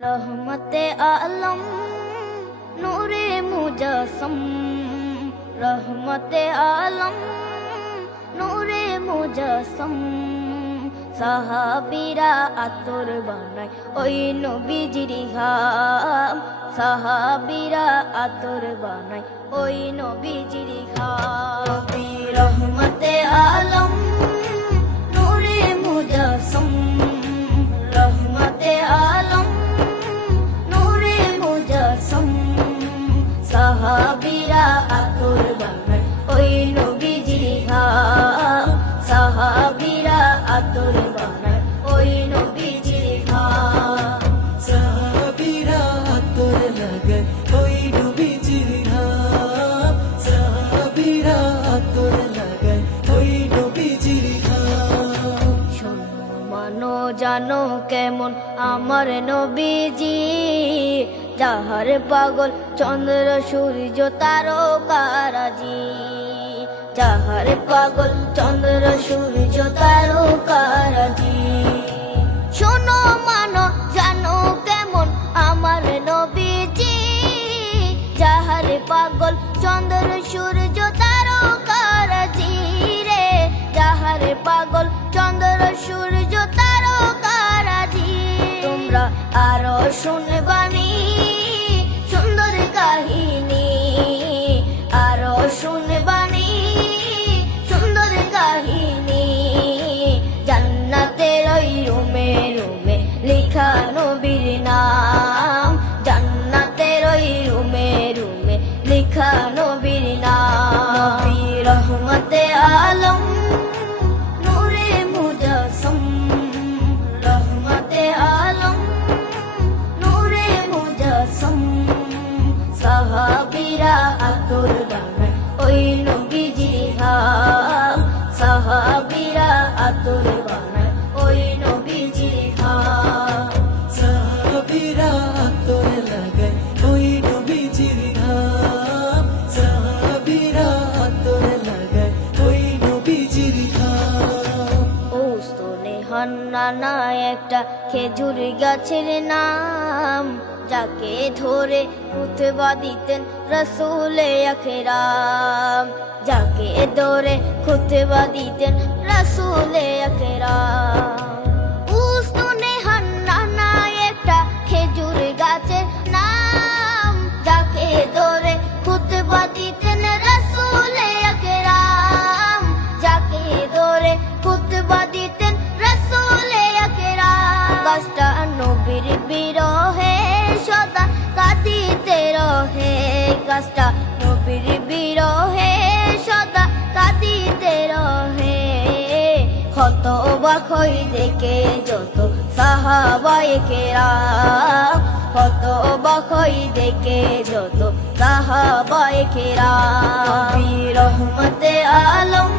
रहमते आलम नूरे मुजस्सम, रहमते आलम नूरे मुजस्सम। সাহাবীরা আতর বানায় ওই নবীজির ঘাম, সাহাবীরা আতর বানায় ওই নবীজির ঘাম। নবী রহমতে আলম নূরে মুজস্সম, রহমতে আলম নূরে মুজস্সম। সাহাবীরা আতর বানায় ওই নবীজির ঘাম, সাহাবীরা আতর বানায় ওই নবীজির ঘাম। সাহাবীরা আতর লাগায় ওই নবীজির ঘাম, সাহাবীরা আতর লাগায় ওই নবীজির ঘাম। শোনো মানো জানো কেমন আমার নবীজি, যাহার পাগল চন্দ্র সূর্য তারকারাজি, যাহার পাগল চন্দ্র সূর্য তারকারাজি। শোনো মানো জানো কেমন আমার নবীজি, যাহার পাগল চন্দ্র সূর্য তারকারাজি রে, যাহার পাগল চন্দ্র সূর্য তারকারাজি। তোমরা আরো শুনবানি সুন্দর কাহিনী, আরো শুনবানি সুন্দর কাহিনী। জান্নাতের ওই রুমে রুমে লেখা নবীর নাম, জান্নাতের ওই রুমে রুমে লেখা নবীর নাম। নবী রহমতে আলম নূরে মুজস্সম, রহমতে আলম নূরে মুজস্সম। সাহাবীরা আতর বানায় ওই নবীজির ঘাম, সাহাবীরা আতর বানায় ওই নবীজির ঘাম। সাহাবীরা আতর লাগায় ওই নবীজির ঘাম, সাহাবীরা আতর লাগায় ওই নবীজির ঘাম। ওস্তনে হান্নানা একটা খেজুর গাছের নাম, যাকে ধরে খুতবা দিতেন রাসূলে আকরাম, যাকে ধরে খুতবা দিতেন রাসূলে আকরাম। উস্তনে হান্নানা একটা খেজুর গাছের নাম, যাকে ধরে খুতবা দিতেন রাসূলে আকরাম, যাকে ধরে খুতবা দিতেন রাসূলে আকরাম। গাছটা নবীর বিরহে সদা কাঁদিতে রহে, গাছটা নবীর বিরহে সদা কাঁদিতে রহে। হত অবাক হই দেখে যত সাহাবায়ে কেরাম, হত অবাক হই দেখে যত সাহাবায়ে কেরাম। নবী রহমতে আলম